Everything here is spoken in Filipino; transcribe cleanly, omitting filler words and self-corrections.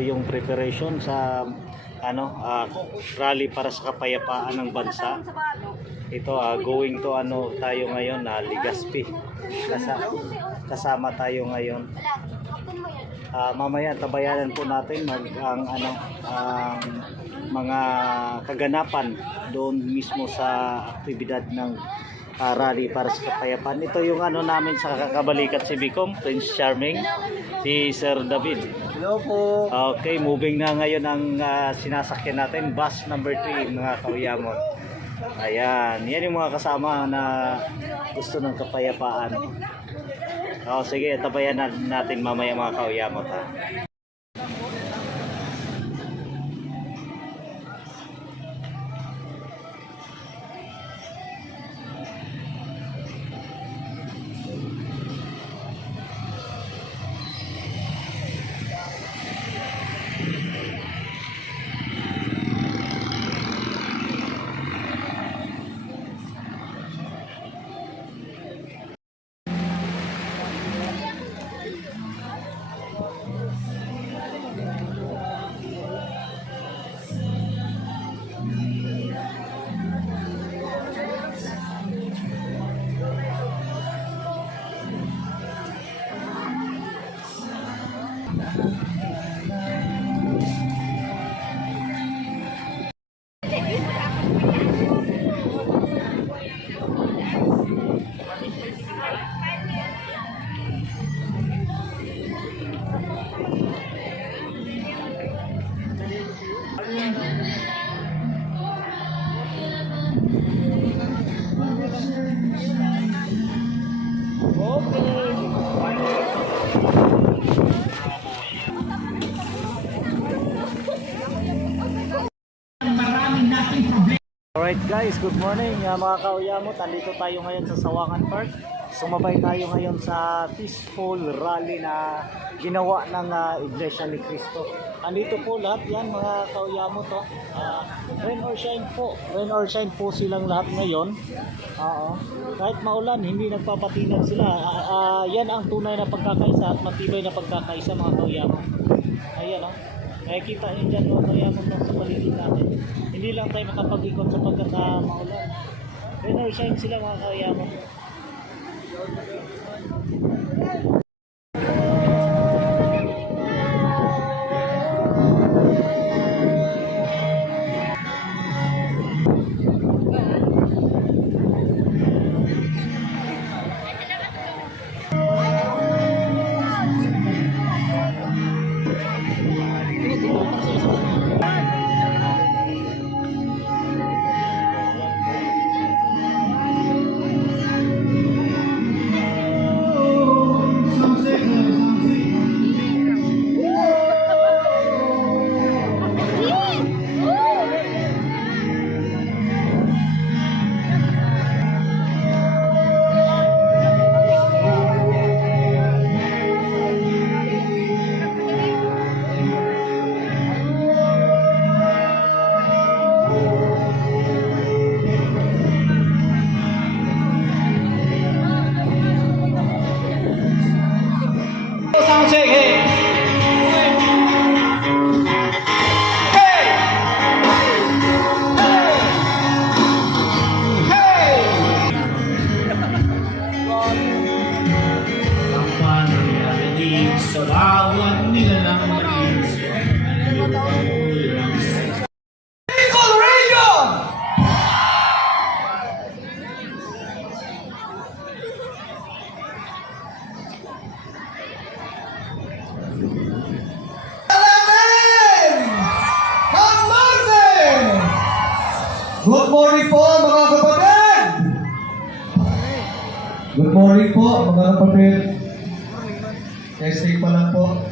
ito yung preparation sa rally para sa kapayapaan ng bansa. Ito going to tayo ngayon na Legazpi. Kasama tayo ngayon. Mamaya tabayanan po natin ang mga kaganapan doon mismo sa aktibidad ng rally para sa kapayapaan. Ito yung namin sa kakabalikat si Bicom, Prince Charming, si Sir David. Hello po. Okay, moving na ngayon ang sinasakyan natin, bus number 3 mga kauyamot. Ayan, yan yung mga kasama na gusto ng kapayapaan. Sige, tabayan natin mamaya mga kauyamot ha. Alright guys, good morning mga kauyamot. Andito tayo ngayon sa Sawangan Park. Sumabay tayo ngayon sa peaceful rally na ginawa ng Iglesia ni Cristo. Andito po lahat yan mga kauyamot. Rain or shine po. Rain or shine po silang lahat ngayon. Kahit maulan, hindi nagpapatinag sila. Yan ang tunay na pagkakaisa at matibay na pagkakaisa mga kauyamot. Ayan nakikita nyo dyan mga kauyamot sa paligid natin. Hindi lang tayo makapag-ikot sapagkat maulan. Rain or shine sila mga kauyamot. Good morning po mga kapatid! Good morning po mga kapatid. Testing pa lang po.